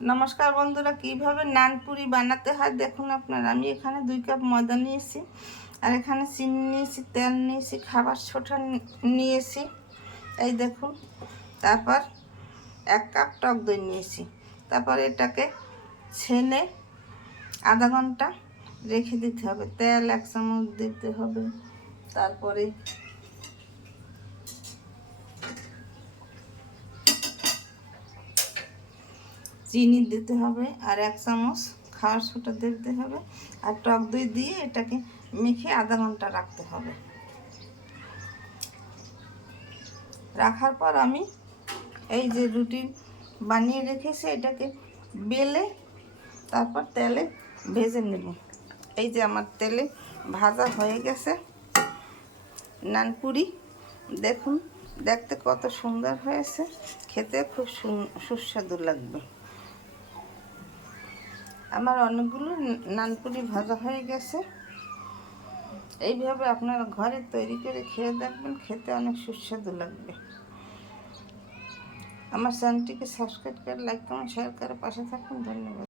নমস্কার বন্ধুরা, কিভাবে নানপুরি বানাতে হয় দেখুন আপনারা। আমি এখানে 2 কাপ ময়দা নিয়েছি, আর এখানে চিনি নিয়েছি, তেল নিয়েছি, খাবার সোডা নিয়েছি, এই দেখুন। তারপর 1 কাপ টক দই নিয়েছি। তারপর এটাকে ছেনে আধা ঘন্টা রেখে দিতে হবে। তেল 1 চামচ দিতে হবে। তারপরে চিনি দিতে হবে, আর 1 চামচ খাবার সোডা দিতে হবে, আর টক দই দিয়ে এটাকে মেখে আধা ঘন্টা রাখতে হবে। রাখার পর আমি এই যে রুটি বানিয়ে রেখেছি এটাকে বেলে তারপর তেলে ভেজে নেব। এই যে আমার তেলে ভাজা হয়ে গেছে নানপুরি, দেখুন দেখতে কত সুন্দর হয়েছে, খেতে খুব সুস্বাদু লাগবে। আমার অনেকগুলো নানপুরি ভাজা হয়ে গেছে। এইভাবে আপনারা ঘরে তৈরি করে খেয়ে দেখবেন, খেতে অনেক সুস্বাদু লাগবে। আমার চ্যানেলটিকে সাবস্ক্রাইব করে লাইক কমেন্ট শেয়ার করে পাশে থাকুন। ধন্যবাদ।